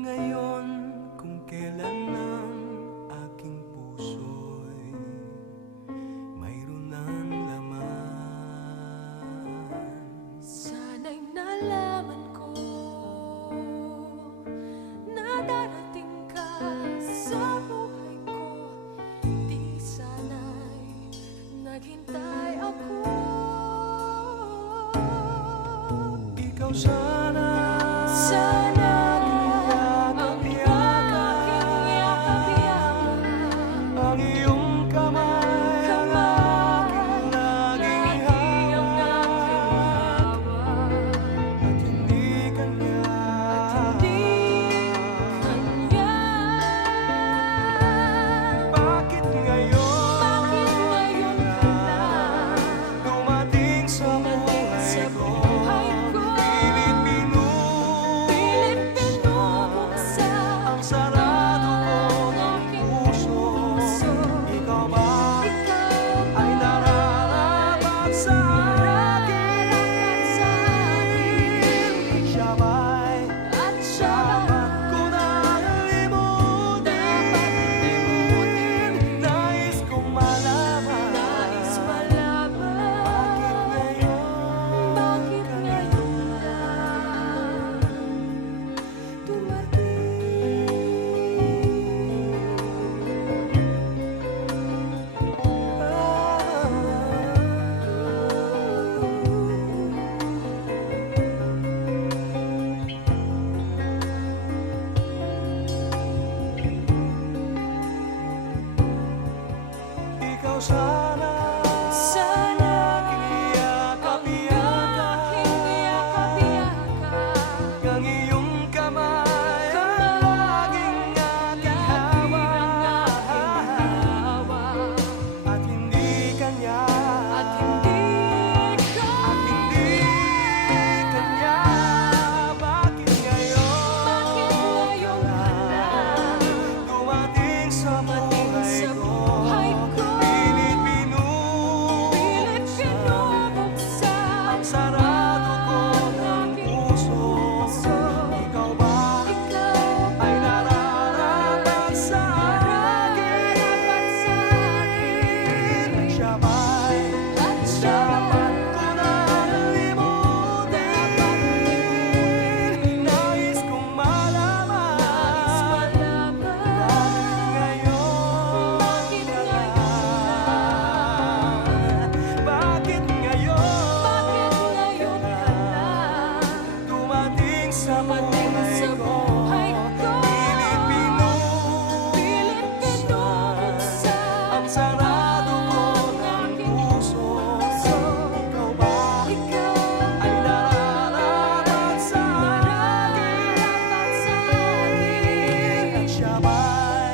ngayon kung kailan ang aking puso'y mayroon ng laman. Sana'y nalaman ko na darating ka sa buhay ko. Di sana'y naghintay ako. Ikaw sana ang aking yakap-yakap, ang iyong kamay ang aking laging hawak, at hindi kanya Bakit ngayon ka lang dumating sa buhay ko? Pilit binubuksan ang sarado ko ng puso. Ikaw ba ay nararapat sa akin? Siya ba'y dapat ko nang limutin? Nais kong malaman bakit ngayon lang Ikaw sana ang aking yakap-yakap, ang iyong kamay ang laging aking hawak, at hindi kanya Bakit ngayon ka lang dumating sa buhay ko? Pilit binubuksan ang sarado ko ng puso. Ikaw ba ay nararapat sa akin? Siya ba'y dapat ko nang limutin? Nais kong malaman bakit ngayon ka lang? Bakit ngayon ka lang dumating sa buhay ko? Pilit binubuksan ang sarado ko ng puso. Ikaw ba ay nararapat sa akin? At siya ba'y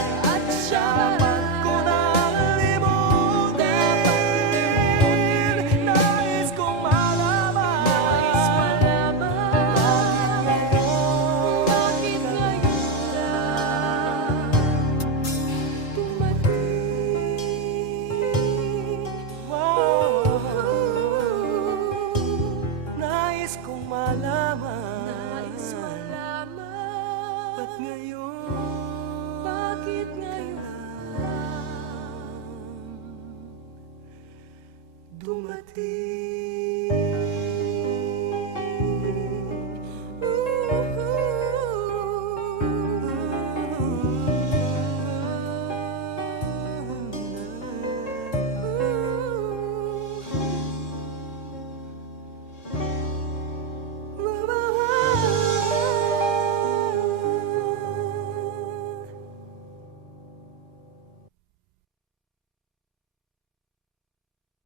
dapat ko nang limutin? Nais kong malaman bakit ngayon ka lang Nais kong malaman bakit ngayon lang dumating.